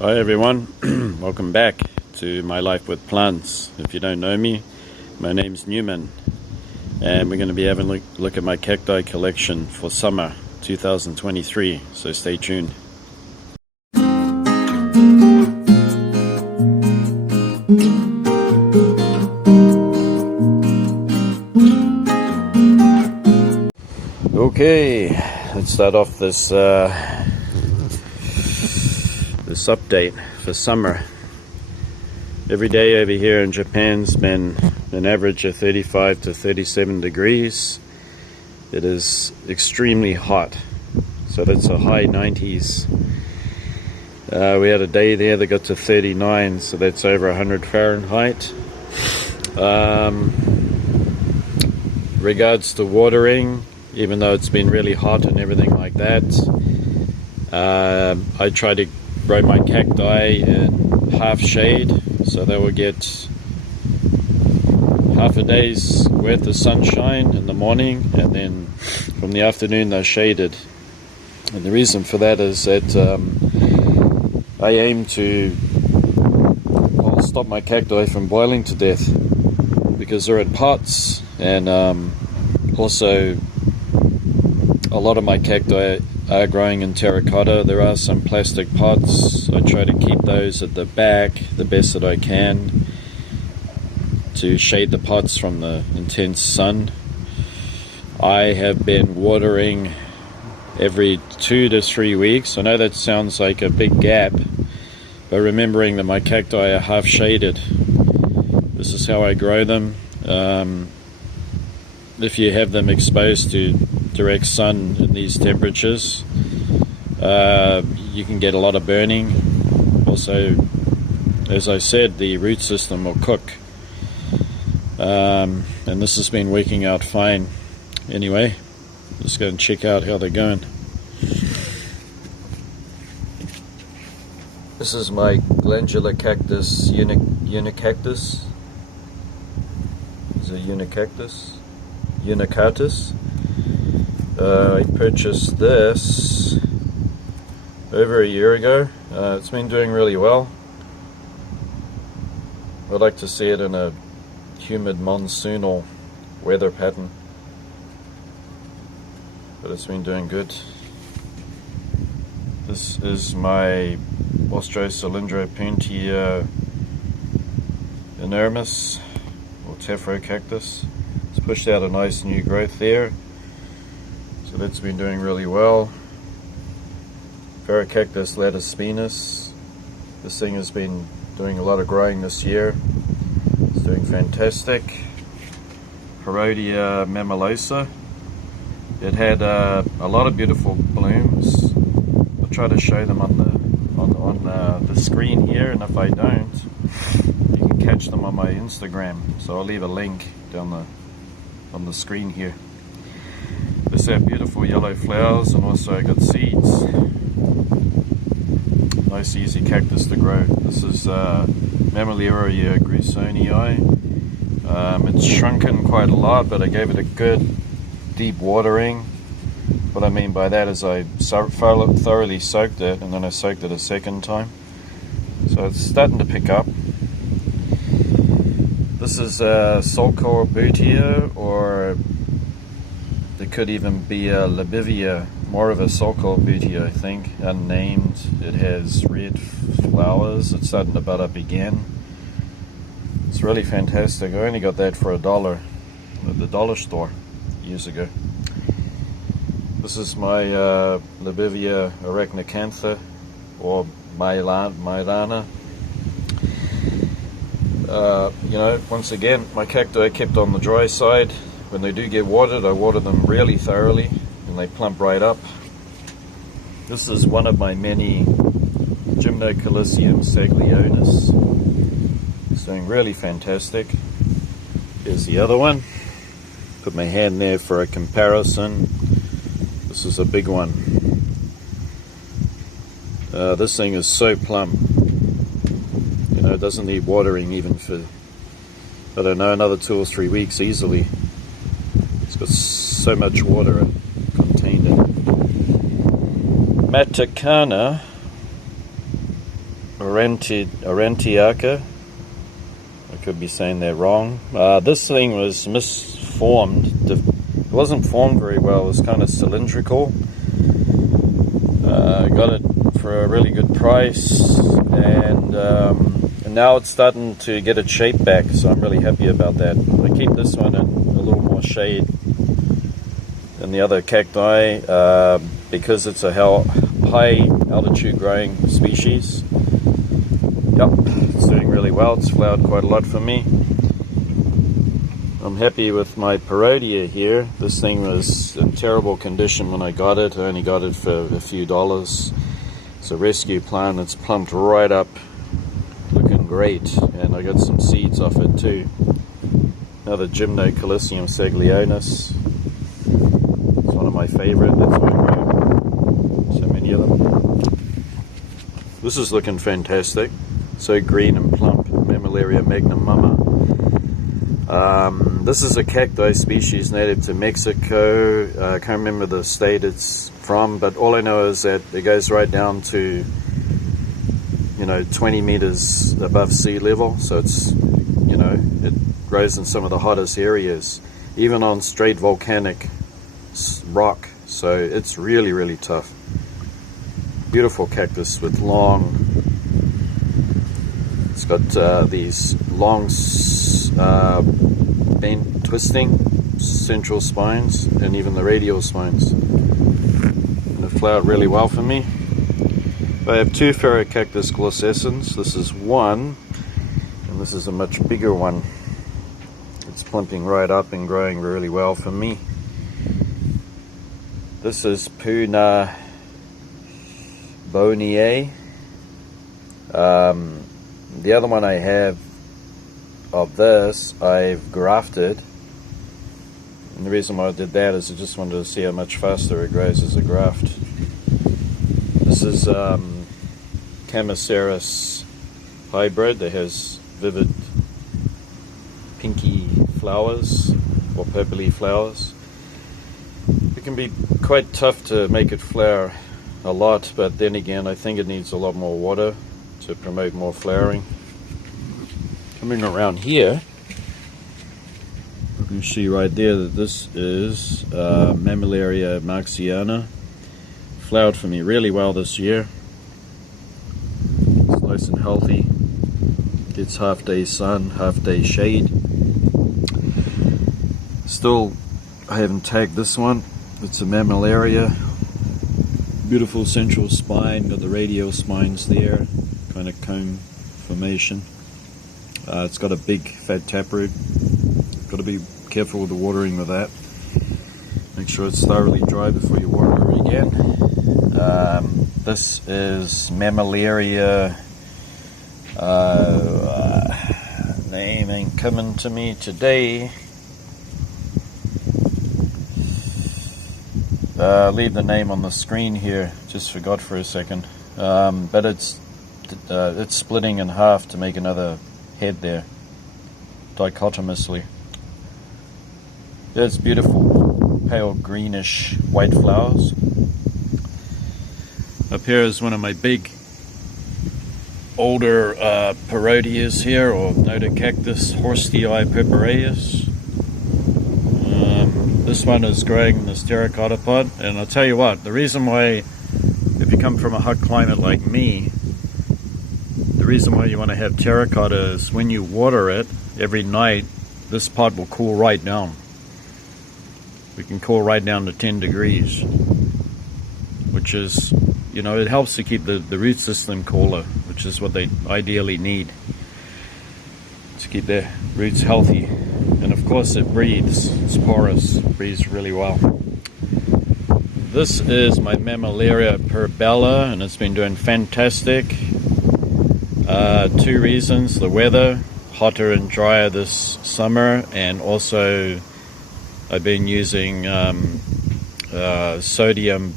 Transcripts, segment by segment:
Hi everyone, welcome back to My Life with Plants. If you don't know me, my name's Newman, and we're going to be having a look at my cacti collection for summer 2023, so stay tuned. Okay, let's start off this update for summer. Every day over here in Japan's been an average of 35 to 37 degrees. It is extremely hot, so that's a high 90s. We had a day there that got to 39, so that's over 100 Fahrenheit. Regards to watering, even though it's been really hot and everything like that, I try to grow my cacti in half shade, so they will get half a day's worth of sunshine in the morning, and then from the afternoon they're shaded. And the reason for that is that I aim to stop my cacti from boiling to death, because they're in pots, and also a lot of my cacti are growing in terracotta. There are some plastic pots. I try to keep those at the back the best that I can to shade the pots from the intense sun. I have been watering every 2 to 3 weeks. I know that sounds like a big gap, but remembering that my cacti are half shaded, this is how I grow them. If you have them exposed to direct sun in these temperatures, you can get a lot of burning. Also, as I said, the root system will cook, and this has been working out fine. Anyway, let's go and check out how they're going. This is my glandular cactus, unicactus. Is it unicactus? Unicatus. I purchased this over a year ago. It's been doing really well. I'd like to see it in a humid monsoonal weather pattern, but it's been doing good. This is my Austrocylindropuntia inermis, or tephro cactus. It's pushed out a nice new growth there, so that's been doing really well. Cactus latispinus. This thing has been doing a lot of growing this year. It's doing fantastic. Parodia mammulosa. It had a lot of beautiful blooms. I'll try to show them on the screen here, and if I don't, you can catch them on my Instagram. So I'll leave a link down on the screen here. This have beautiful yellow flowers, and also I got seeds. Nice easy cactus to grow. This is Mammillaria grusonii. It's shrunken quite a lot, but I gave it a good deep watering. What I mean by that is I thoroughly soaked it, and then I soaked it a second time. So it's starting to pick up. This is Sulcor butea, or it could even be a labivia, more of a Sulcor butea, I think, unnamed. It has red flowers. It's starting to bud up again. It's really fantastic. I only got that for $1 at the dollar store years ago. This is my Labivia arachnacantha, or Mylana. You know, once again, my cacti kept on the dry side. When they do get watered, I water them really thoroughly, and they plump right up. This is one of my many Gymnocalycium saglionis. It's doing really fantastic. Here's the other one. Put my hand there for a comparison. This is a big one. This thing is so plump. You know, it doesn't need watering even for, I don't know, another 2 or 3 weeks easily. It's got so much water contained in it. Matacana Aurantiaca. I could be saying that wrong. This thing was misformed. It wasn't formed very well. It was kind of cylindrical. I got it for a really good price, and now it's starting to get its shape back, so I'm really happy about that. I keep this one in a little more shade than the other cacti because it's a high altitude growing species. Yep, it's doing really well. It's flowered quite a lot for me. I'm happy with my Parodia here. This thing was in terrible condition when I got it. I only got it for a few dollars. It's a rescue plant. It's plumped right up, looking great, and I got some seeds off it too. Another Gymnocalycium saglionis. It's one of my favorite. That's why I grow so many of them. This is looking fantastic. So green and plump. Mammillaria magnum mama. This is a cacti species native to Mexico. I can't remember the state it's from, but all I know is that it goes right down to, 20 meters above sea level. So it's, it grows in some of the hottest areas, even on straight volcanic rock. So it's really, really tough. Beautiful cactus with it's got these long bent twisting central spines, and even the radial spines. And it flowered really well for me. I have two Ferrocactus glossescens. This is one, and this is a much bigger one. It's plumping right up and growing really well for me. This is Puna Bonier. The other one I have of this, I've grafted. And the reason why I did that is I just wanted to see how much faster it grows as a graft. This is Camaceris hybrid that has vivid pinky flowers, or purpley flowers. It can be quite tough to make it flower a lot, but then again I think it needs a lot more water to promote more flowering. Coming around here, you can see right there that this is Mammillaria marxiana. Flowered for me really well this year. It's nice and healthy. Gets half day sun, half day shade. Still, I haven't tagged this one. It's a Mammillaria. Beautiful central spine, got the radial spines there, kind of cone formation. It's got a big fat taproot. Got to be careful with the watering with that. Make sure it's thoroughly dry before you water it again. This is Mammillaria. Name ain't coming to me today. Leave the name on the screen here. Just forgot for a second. But it's splitting in half to make another head there, dichotomously. There's beautiful pale greenish white flowers. Up here is one of my big older parodias here, or Cactus Horstii purpureus. This one is growing in this terracotta pot, and I'll tell you what, the reason why, if you come from a hot climate like me, the reason why you want to have terracotta is when you water it every night, this pot will cool right down. We can cool right down to 10 degrees, which is, it helps to keep the root system cooler, which is what they ideally need to keep their roots healthy. And of course it breathes, it's porous, it breathes really well. This is my Mammillaria purbella, and it's been doing fantastic. Two reasons: the weather, hotter and drier this summer, and also I've been using sodium,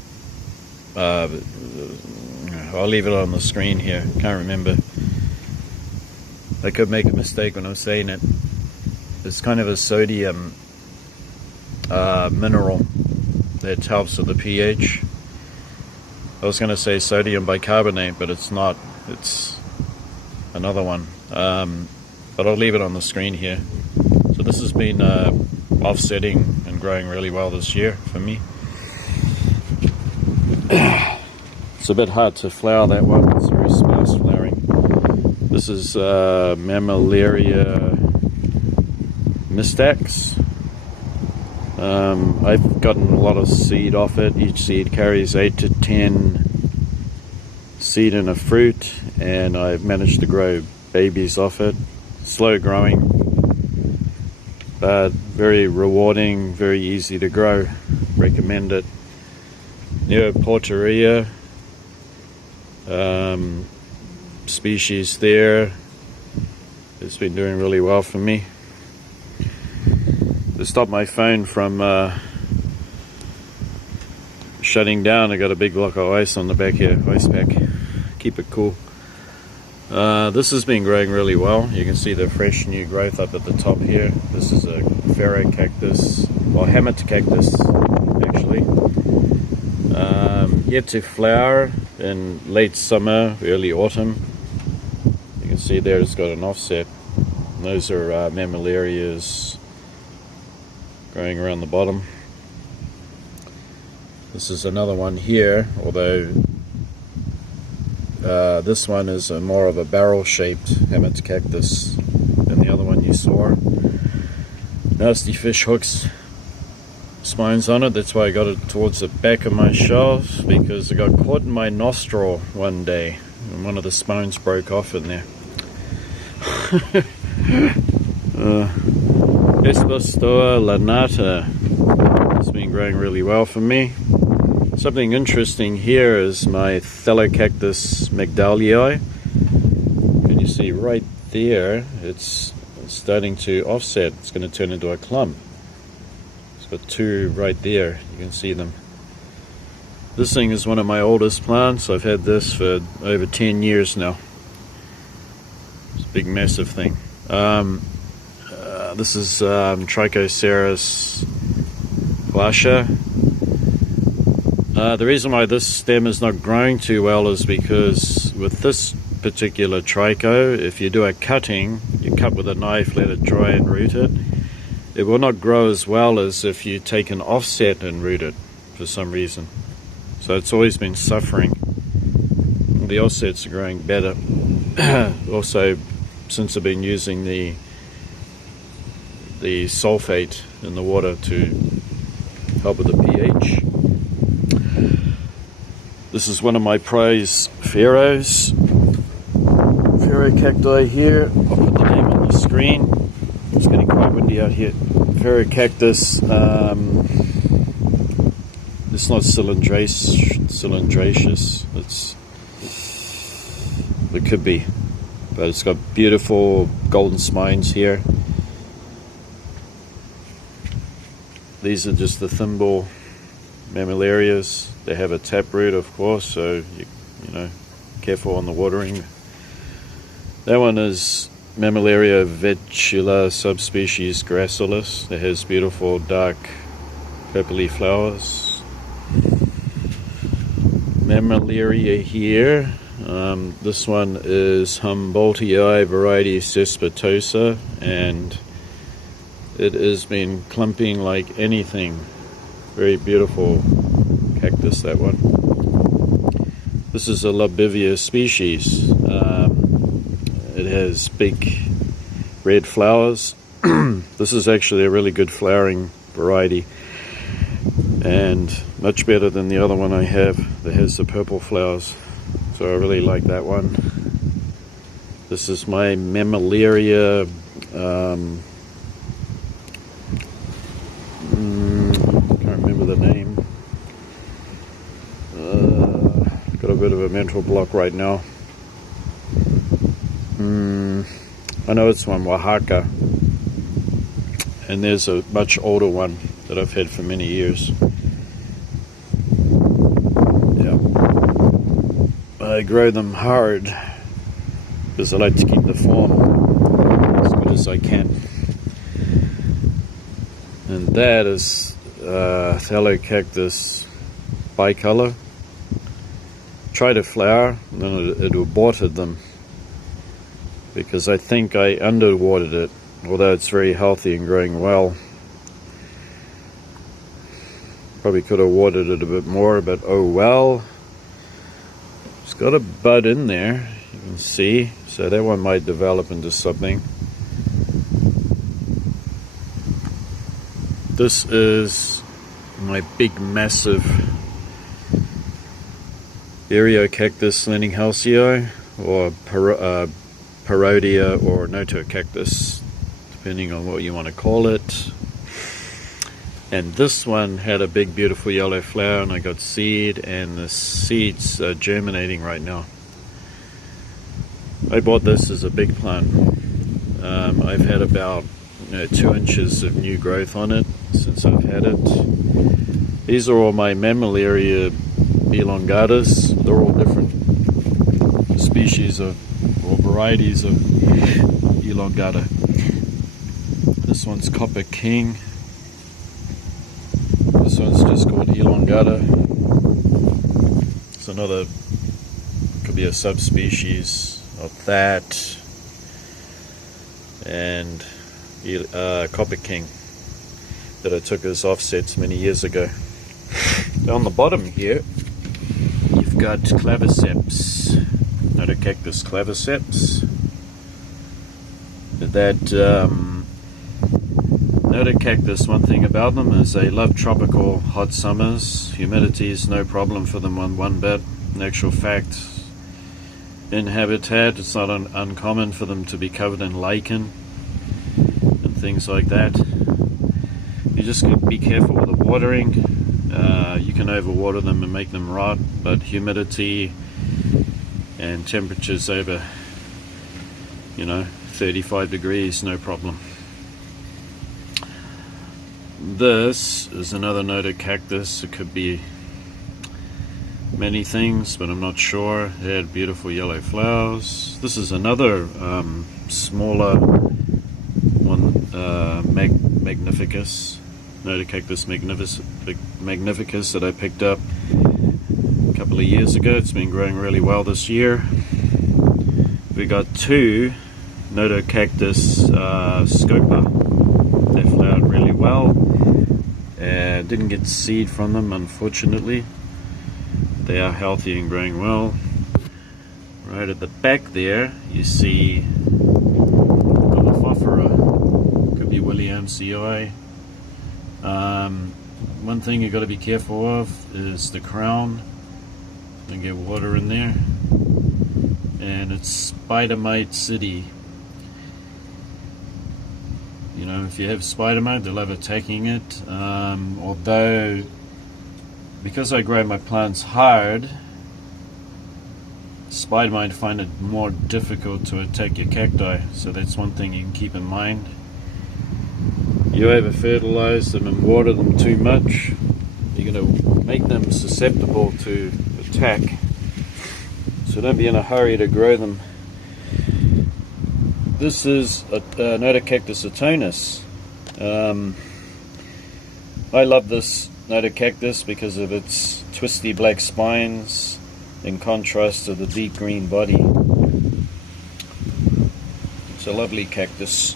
I'll leave it on the screen here, can't remember. I could make a mistake when I'm saying it. It's kind of a sodium mineral that helps with the pH. I was going to say sodium bicarbonate, but it's not. It's another one, but I'll leave it on the screen here. So this has been offsetting and growing really well this year for me. It's a bit hard to flower that one, it's very sparse flowering. This is Mammillaria Mystax. I've gotten a lot of seed off it. Each seed carries 8 to 10 seed in a fruit, and I've managed to grow babies off it. Slow growing, but very rewarding, very easy to grow. Recommend it. Neoporteria species there. It's been doing really well for me. To stop my phone from shutting down, I got a big block of ice on the back here, ice pack. Keep it cool. This has been growing really well. You can see the fresh new growth up at the top here. This is a Ferro Cactus, or Hamlet Cactus actually. Yet to flower in late summer, early autumn. You can see there it's got an offset. And those are Mammillarias growing around the bottom. This is another one here, although this one is more of a barrel-shaped Hamlet Cactus than the other one you saw. Nasty fish hooks spines on it. That's why I got it towards the back of my shelf, because it got caught in my nostril one day and one of the spines broke off in there. Espostoa lanata has been growing really well for me. Something interesting here is my Cactus Migdalii. Can you see right there? It's starting to offset. It's going to turn into a clump. It's got two right there. You can see them. This thing is one of my oldest plants. I've had this for over 10 years now. It's a big, massive thing. This is Trichoceros glacia. The reason why this stem is not growing too well is because with this particular tricho, if you do a cutting, you cut with a knife, let it dry and root it, it will not grow as well as if you take an offset and root it for some reason. So it's always been suffering. The offsets are growing better. Also, since I've been using the sulfate in the water to help with the pH. This is one of my prize Ferros. Ferro Cacti here. I'll put the name on the screen. It's getting quite windy out here. Ferro Cactus. It's not cylindraceous. It could be, but it's got beautiful golden spines here. These are just the thimble Mammillarias. They have a taproot, of course, so you know, careful on the watering. That one is Mammillaria vetula subspecies gracilis. It has beautiful dark purpley flowers. Mammillaria here. This one is Humboldtii variety cespitosa, and it has been clumping like anything. Very beautiful cactus, that one. This is a Lobivia species. It has big red flowers. This is actually a really good flowering variety, and much better than the other one I have that has the purple flowers. So I really like that one. This is my Mammillaria can't remember the name. Got a bit of a mental block right now. I know it's one, Oaxaca. And there's a much older one that I've had for many years. Yeah. I grow them hard because I like to keep the form as good as I can. And that is Cactus bicolor. Tried to flower, and then it aborted them. because I think I underwatered it, although it's very healthy and growing well. Probably could have watered it a bit more, but oh well. It's got a bud in there, you can see, so that one might develop into something. This is my big massive Cactus Lenninghalsii, or Parodia, or Cactus, depending on what you want to call it. And this one had a big beautiful yellow flower, and I got seed, and the seeds are germinating right now. I bought this as a big plant. I've had about 2 inches of new growth on it since I've had it. These are all my Mammillaria elongatas. They're all different species of, or varieties of elongata. This one's Copper King. This one's just called elongata. It's another, could be a subspecies of that. And Copper King that I took as offsets many years ago. Down the bottom here, you've got claviceps, Cactus claviceps. That Cactus, one thing about them is they love tropical hot summers. Humidity is no problem for them one bit. In actual fact, in habitat, it's not uncommon for them to be covered in lichen and things like that. You just got to be careful with the watering. You can overwater them and make them rot, but humidity and temperatures over 35 degrees, no problem. This is another Cactus. It could be many things, but I'm not sure. It had beautiful yellow flowers. This is another smaller one, Magnificus, Cactus Magnificus, that I picked up a couple of years ago. It's been growing really well this year. We got 2 Cactus Scopa. They flowered really well. Didn't get seed from them, unfortunately. They are healthy and growing well. Right at the back there, you see Golophofera. Could be Williamsii. One thing you've got to be careful of is the crown. Don't get water in there. And it's spider mite city. If you have spider mite, they love attacking it. Although, because I grow my plants hard, spider mite find it more difficult to attack your cacti. So that's one thing you can keep in mind. You over fertilize them and water them too much, you're going to make them susceptible to attack. So don't be in a hurry to grow them. This is a Cactus atonus. I love this Cactus because of its twisty black spines in contrast to the deep green body. It's a lovely cactus.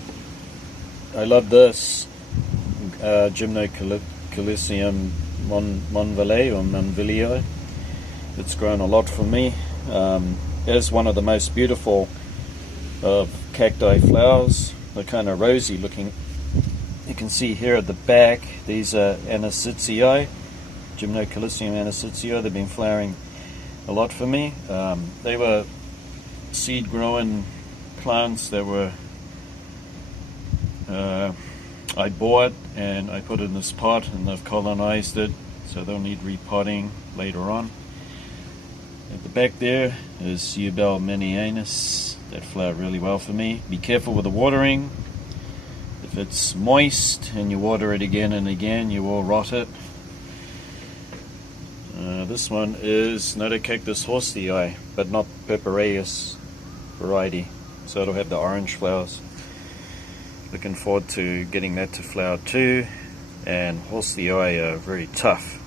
I love this Gymnocalycium monvillei, or Monvillei. It's grown a lot for me. It's one of the most beautiful of cacti flowers. They're kind of rosy looking. You can see here at the back, these are Anisatii, Gymnocalycium Anisatii. They've been flowering a lot for me. They were seed growing plants that were I bought and I put in this pot, and they've colonized it, so they'll need repotting later on. At the back there is Eubel Menianus. That flowered really well for me. Be careful with the watering. If it's moist and you water it again and again, you will rot it. This one is Cactus horstii, but not Peppereus variety, so it'll have the orange flowers. Looking forward to getting that to flower too. And horstii are very tough.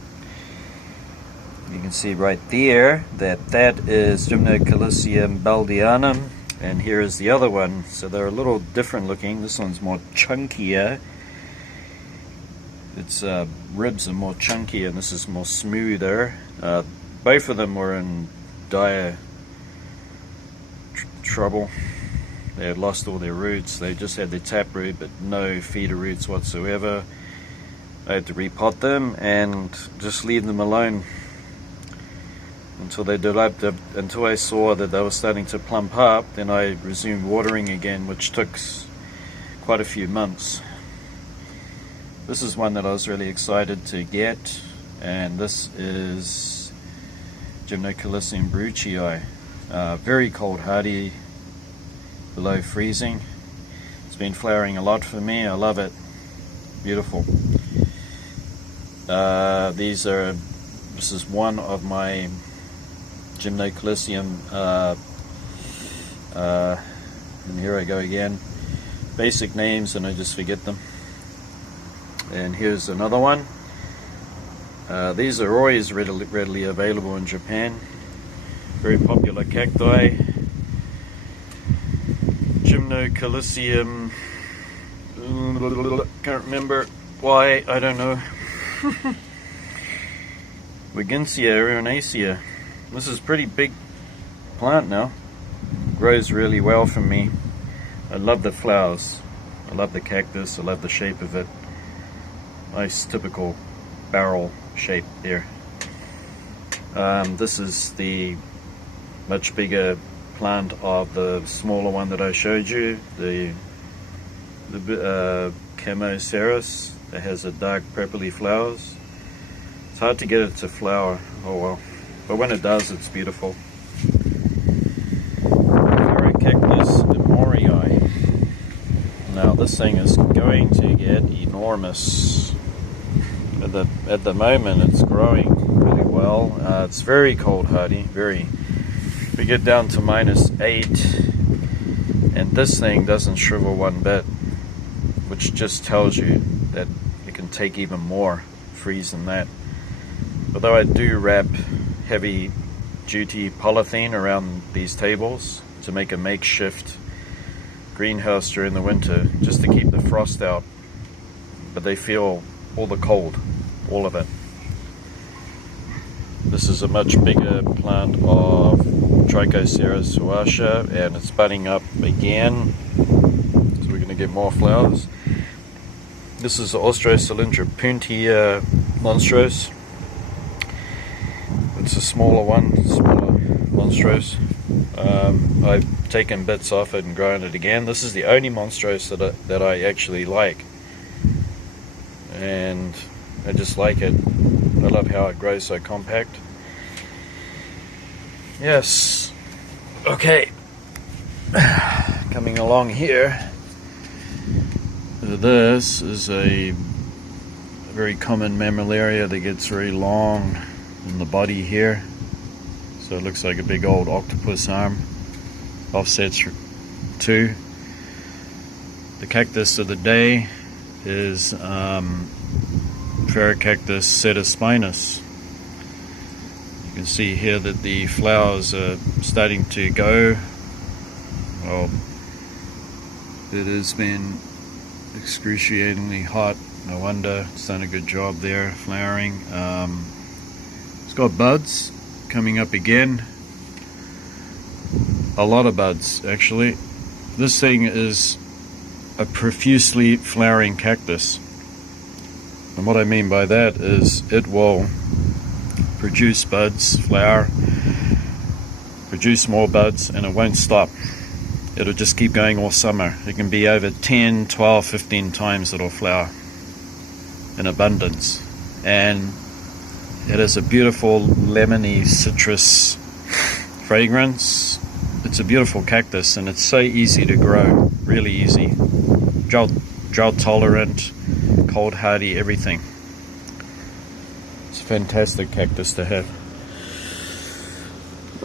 You can see right there that is Gymnocalycium baldianum, and here is the other one. So they're a little different looking. This one's more chunkier. Its ribs are more chunky, and this is more smoother. Both of them were in dire trouble. They had lost all their roots. They just had their taproot but no feeder roots whatsoever. I had to repot them and just leave them alone until they developed, until I saw that they were starting to plump up. Then I resumed watering again, which took quite a few months. This is one that I was really excited to get, and this is Gymnocalycium bruchii. Very cold hardy, below freezing. It's been flowering a lot for me. I love it. Beautiful. This is one of my Gymnocalycium, and here I go again. Basic names and I just forget them. And here's another one. These are always readily available in Japan. Very popular cacti. Gymnocalycium. Can't remember why, I don't know. Wiginsia arenacea. This is a pretty big plant now. Grows really well for me. I love the flowers. I love the cactus. I love the shape of it. Nice typical barrel shape there. This is the much bigger plant of the smaller one that I showed you, the Camoceras, that has a dark purpley flowers. It's hard to get it to flower, oh well, but when it does, it's beautiful. Cactus emorii. Now this thing is going to get enormous. At the moment it's growing really well. It's very cold hardy, very. We get down to -8 and this thing doesn't shrivel one bit, which just tells you that it can take even more freeze than that. Although I do wrap heavy duty polythene around these tables to make a makeshift greenhouse during the winter, just to keep the frost out, but they feel all the cold, all of it. This is a much bigger plant of Trichoceras huasha, and it's budding up again, so we're going to get more flowers. This is Austrocylindra puntia monstrose. It's a smaller one, smaller monstrose. I've taken bits off it and grown it again. This is the only monstrose that I actually like, and I just like it. I love how it grows so compact. Yes. Okay. Coming along here. This is a very common mammillaria that gets very long in the body here. So it looks like a big old octopus arm. Offsets 2. The cactus of the day is Cactus setaspinus. You can see here that the flowers are starting to go. Well, it has been excruciatingly hot. No wonder. It's done a good job there flowering. It's got buds coming up again. A lot of buds actually. This thing is a profusely flowering cactus. And what I mean by that is it will produce buds, flower, produce more buds, and it won't stop. It'll just keep going all summer. It can be over 10, 12, 15 times it'll flower in abundance. And it has a beautiful lemony citrus fragrance. It's a beautiful cactus, and it's so easy to grow, really easy. Drought tolerant, cold hardy, everything. It's a fantastic cactus to have.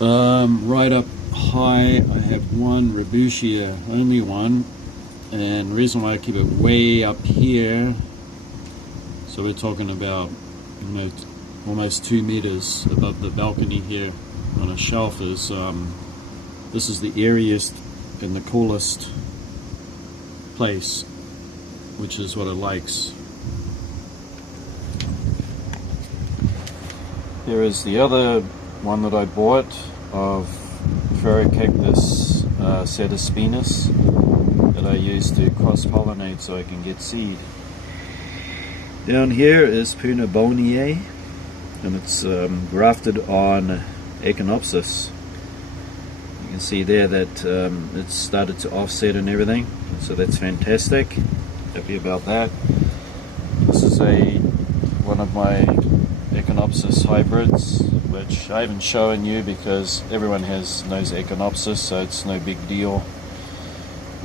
Right up high I have one Rebutia, only one, and the reason why I keep it way up here, so we're talking about almost 2 meters above the balcony here on a shelf, is this is the airiest in the coolest place, which is what it likes. Here is the other one that I bought of Cactus Cetaspinus that I use to cross-pollinate so I can get seed. Down here is Punaboniae, and it's grafted on Echinopsis. You can see there that it's started to offset and everything, so that's fantastic. Happy about that. This is one of my Echinopsis hybrids, which I haven't shown you because everyone knows Echinopsis, so it's no big deal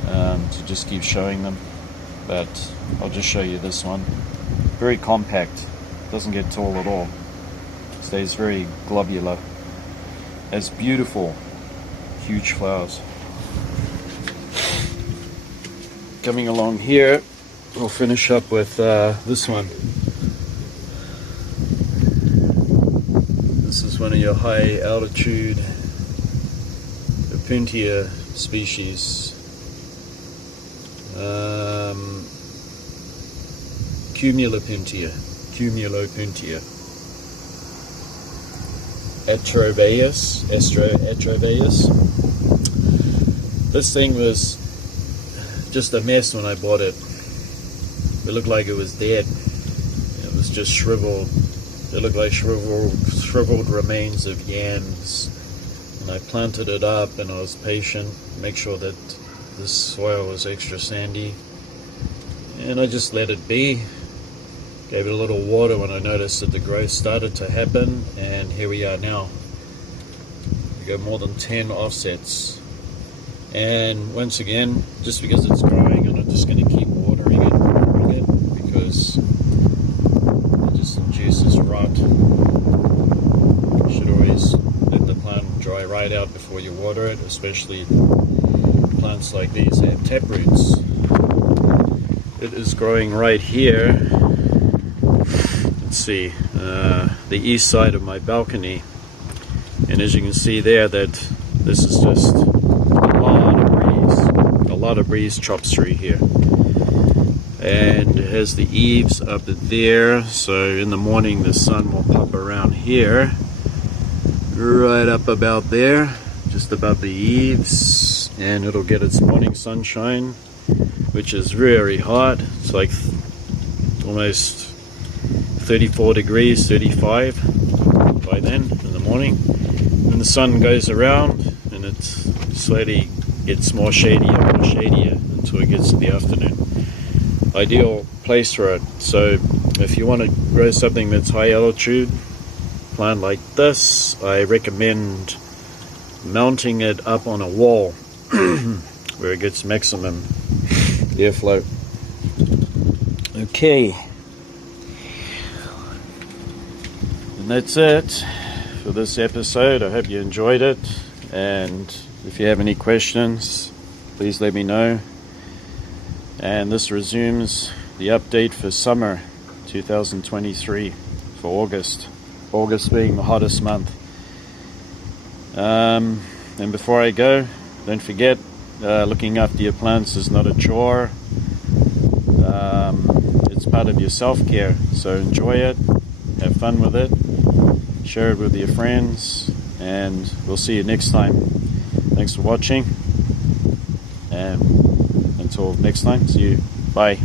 to just keep showing them. But I'll just show you this one. Very compact, doesn't get tall at all, stays very globular, has beautiful huge flowers. Coming along here, we'll finish up with this one. This is one of your high altitude Opuntia species. Cumulopuntia. Atrovaeus. This thing was just a mess when I bought it. It looked like it was dead. It was just shriveled. It looked like shriveled remains of yams. And I planted it up, and I was patient, make sure that this soil was extra sandy. And I just let it be. Gave it a little water when I noticed that the growth started to happen, and here we are now. We got more than 10 offsets. And once again, just because it's growing, I'm not just going to keep watering it because it just induces rot. You should always let the plant dry right out before you water it, especially plants like these that have taproots. It is growing right here. Let's see, the east side of my balcony, and as you can see there, that this is just a lot of breeze chops through here, and it has the eaves up there, so in the morning the sun will pop around here, right up about there, just above the eaves, and it'll get its morning sunshine, which is very hot. It's like almost 34 degrees, 35 by then in the morning. And the sun goes around and it slowly gets more shadier until it gets to the afternoon. Ideal place for it. So if you want to grow something that's high altitude, plant like this, I recommend mounting it up on a wall where it gets maximum airflow. Okay. And that's it for this episode. I hope you enjoyed it, and if you have any questions, please let me know. And this resumes the update for summer 2023 for August being the hottest month. And before I go, don't forget, looking after your plants is not a chore. It's part of your self-care, so enjoy it, have fun with it, share it with your friends, and we'll see you next time. Thanks for watching, and until next time, see you. Bye.